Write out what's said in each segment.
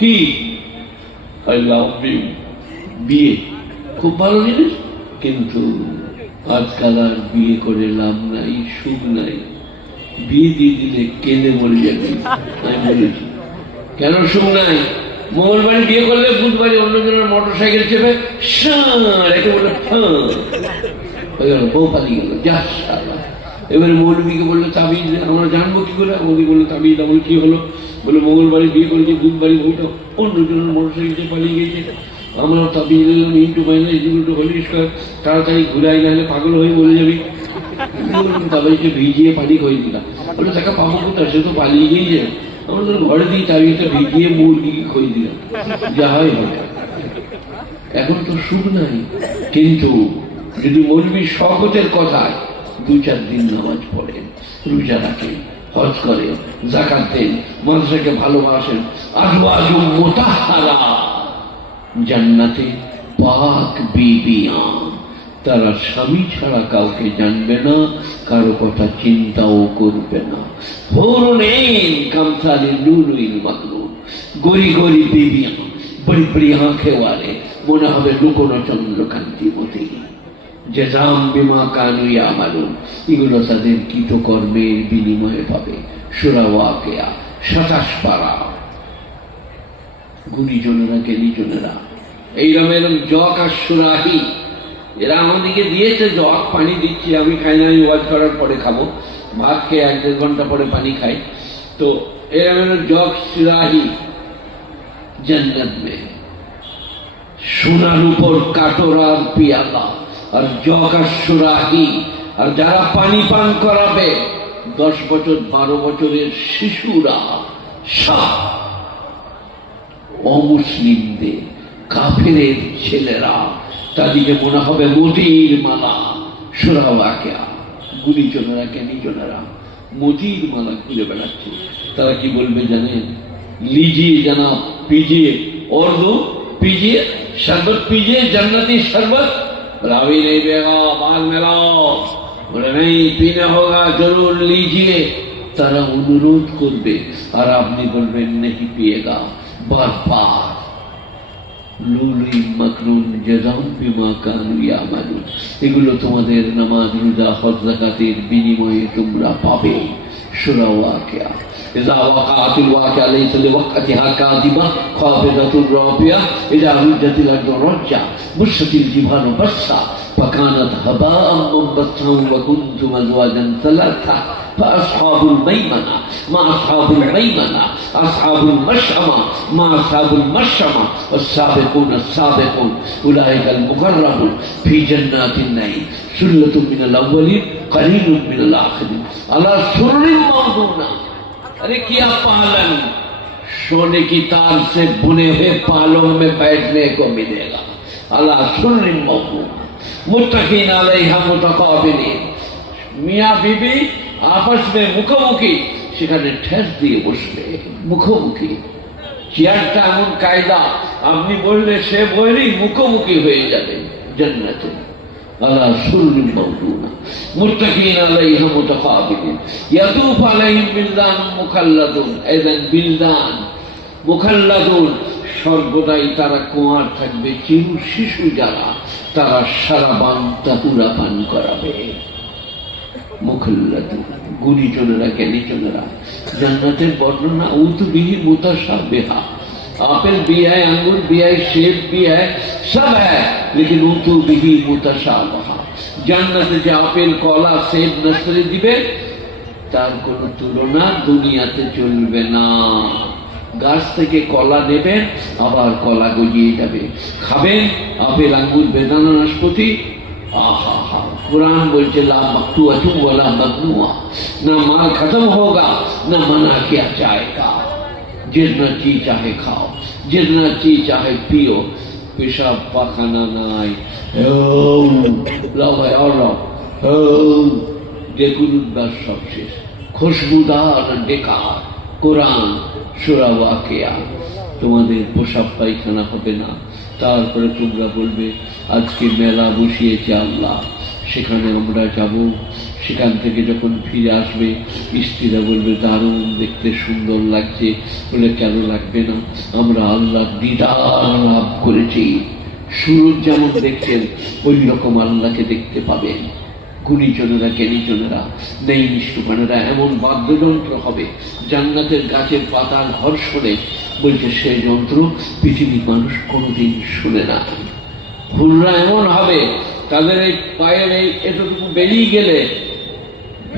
কি I love you, বিয়ে খুব ভালো জিনিস, কিন্তু আজকাল আর বিয়ে করে লাভ নাই, সুখ নাই, বিয়ে দিয়ে দিলে কেঁদে মরে যাবে। আমি বলেছি কেন সুখ নাই? মঙ্গলবারে বিয়ে করলে বুধবারে অন্যজনের মোটর সাইকেল চেপে রেখে বলে বউ পালিয়ে গেল, যা সারা। এবারে মৌলবীকে বললো তাবিজ, আমরা জানবো কি করে? মোদী বললো তাবিজ, আমার কি হলো? বলে মঙ্গলবারে বিয়ে করেছে, বুধবারে বউটা অন্যজনের মোটর সাইকেল পালিয়ে গেছে, আমরা তাবিজ নিলাম ইন্টু মাইনাস ইন্টু হলিস কর, তাড়াতাড়ি ঘুরাই, নাহলে পাগল হয়ে মরে যাবি। তাবিজকে ভিজিয়ে পানি খাইয়ে দিলাম। বলে তাকে পাবো কোথায়, সে তো পালিয়ে গিয়েছে। আমরা তো ঘরে দিয়ে তাবিজটা ভিজিয়ে মুরগিকে খাইয়ে দিলাম, যা হয় হবে। এখন তো সুখ নাই, কিন্তু যদি মৌলবী শওকতের কথায় 2-4 দিন নামাজ পড়েন, রোজা রাখেন, হজ করেন, যাকাত দেন, মানুষকে ভালোবাসেন, আজওয়াজুম মুতাহহারা, জান্নাতে পাক বিবিয়া, তারা স্বামী ছাড়া কাউকে জানবে না, কারো কথা চিন্তাও করবে না। হুরুন ঈন কামসালি লুলুইল মাকনুন, গোরি গোরি বিবিয়া, বড়ি বড়ি আঁখে ওয়ালে, মনে হবে লুকোনো চন্দ্রকান্তিমতি। জাযাম বিমা কানু ইয়ামালুন, এগুলো তাদের কৃতকর্মের বিনিময়ে পাবে। সূরা ওয়াকিয়া 27 পারা। গুণীজনেরা জ্ঞানীজনেরা এইরকম এরকম জক আর সুরাহি, এরা আমাদেরকে দিয়েছে জগ, পানি দিচ্ছি, আমি খাই না, আমি ওয়াজ করার পরে খাবো, ভাত খেয়ে 1-1.5 ঘন্টা পরে পানি খাই। তো এরকম জগ সুরাহি জান্নাত মে, সোনার উপর কাটোরার পিয়ালা, আর জগ আর সুরাহি, আর যারা পানি পান করাবে 10 বছর 12 বছরের শিশুরা, সব অমুসলিমদের, কাফেরের ছেলেরা, তাদেরকে মনে হবে মতির মালা। সূরা ওয়াকিয়া। গুণীজনেরা জ্ঞানীজনেরা মতির মালা খুঁজে বেড়াচ্ছে। তারা কি বলবে জানেন? লিজিয়ে জানা পিজিয়ে, और दो पीजिए शरबत, पीजिए जन्नती शरबत। रावी नहीं पिएगा, बाल मिलाओ, बोले नहीं पीना होगा, जरूर लीजिए। तारा अनुरोध करबे और आपने बोलবেন नहीं पिएगा, बार बार। লুলুই মাকনুন জাযাম বিমা কানু ইয়ামালুন, এগুলো তোমাদের নামাজ, রোজা, হজ, যাকাতের বিনিময়ে তোমরা পাবে। সূরা ওয়াকিয়া। ইযা ওয়াকাআতুল ওয়াকিয়া লাইসা লিওয়াকতিহা কাযিবা খাফিদাতুর রাফিয়া ইযা রুজ্জাতিল আরদু রাজ্জা বুশরাতিল জিবালু বাসসা ফাকানাত হাবাআম মুনবাসসা ওয়া কুনতুম আজওয়াজান সালাসা فأصحاب الميمنة ما أصحاب الميمنة أصحاب المشأمة ما أصحاب المشأمة والسابقون السابقون أولئك المقربون في جنات النعيم ثلة من الأولين قليل من الآخرين على سرر موضونة। अरे क्या पालन, सोने की तार से बुने हुए पालों में बैठने को मिलेगा। अला सुर्र मौजूना मुत्तकीन अलैहा मुतकाबिलीन, मियाँ बीबी आपस में मुखोमुखी, সেখানে ঠেস দিয়ে বসবে মুখোমুখি। চেয়ারটা এমন কায়দা, আপনি বললে সে বইলেই মুখোমুখি হয়ে যাবে জান্নাতে। আলা সুররিন মাওদুনা মুত্তাকিন আলাইহা মুতাকাবিলিন ইয়াতুফু আলাইহিম বিলদান মুখাল্লাদুন। এদান বিলদান মুখাল্লাদুন, সর্বদাই তারা কুঁয়ার থাকবে, চিরু শিশু যারা, তারা সারাবান তাহুরা পান করাবে। মুখাল্লাদুন, গুণীজনেরা জ্ঞানীজনেরা। জান্নাতের বর্ণনা উতবিহি মুতাশাবিহা, আপেল भी है, अंगूर भी है, सेब भी है, सब है, लेकिन उतबिही मुताशाबिहा। জান্নাতে যে আপেল, কলা, সেব, নাসরি দিবে তার কোনো তুলনা দুনিয়াতে চলবে না। গাছ থেকে কলা নেবেন, আবার কলা গজিয়ে যাবে, খাবেন আপেল, আঙ্গুর, বেদানা, নাশপাতি। आहा हा, कुरान बोलते ला मक्तूअतु वला ममनुआ, ना माल खत्म होगा ना मना किया जाएगा। जितना ची चाहे खाओ, जितना ची चाहे पियो, पेशाब पाखाना নাই। লাও ভাই আর লাও, দেখুন বাস সব শেষ। খুশবুদার ডেকা কোরআন সূরা ওয়াকিয়া। তোমাদের পোশাক পায়খানা হবে না। তারপরে তোমরা বলবে আজকে মেলা বসিয়েছে আল্লাহ, সেখানে আমরা যাব, সেখান থেকে যখন ফিরে আসবে স্ত্রীরা বলবে দারুণ দেখতে, সুন্দর লাগছে। বলে কেন লাগবে না, আমরা আল্লাহর দিদার লাভ করেছি। সুরজ যেমন দেখছেন ওই রকম আল্লাহকে দেখতে পাবেন। গুণীজনেরা জ্ঞানীজনেরা নেই নিষ্ঠুমানেরা এমন বাদ্যযন্ত্র হবে জান্নাতের গাছের পাতার ঘর্ষণে, বলছে সে যন্ত্র পৃথিবীর মানুষ কোনোদিন শুনে না। হুররা এমন হবে তাদের এই পায়ের এই এতটুকু বেরিয়ে গেলে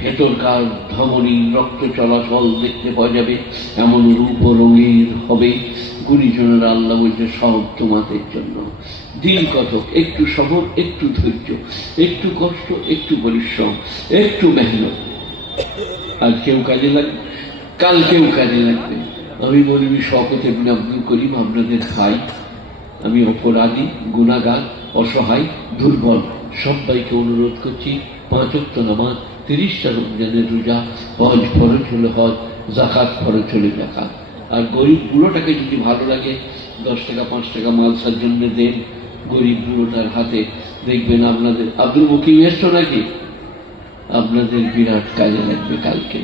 ভেতরকার ধমনী রক্ত চলাচল দেখতে পাওয়া যাবে, এমন রূপ ও রঙের হবে। গুণীজনেরা আল্লাহ বলছে সব তোমাদের জন্য। দিন কত, একটু সবর, একটু ধৈর্য, একটু কষ্ট, একটু পরিশ্রম, একটু মেহনত। আজকেও কাজে লাগবে, কালকেও কাজে লাগবে। আমি মৌলভী শওকত ইবনে আব্দুল করিম আপনাদের ভাই। আমি অপরাধী, গুনাহগার, অসহায়, দুর্বল। সবাইকে অনুরোধ করছি 5 ওয়াক্ত নামাজ, 30টা রমজানের রোজা, হজ ফরজ হলে হজ, যাকাত ফরজ হলে যাকাত। আর গরিব বুড়োটাকে যদি ভালো লাগে 10 টাকা 5 টাকা মালসার জন্য দেন গরিব বুড়োটার হাতে, দেখবেন আপনাদের আব্দুল মুকিম এসছো নাকি, আপনাদের বিরাট কাজে লাগবে কালকে।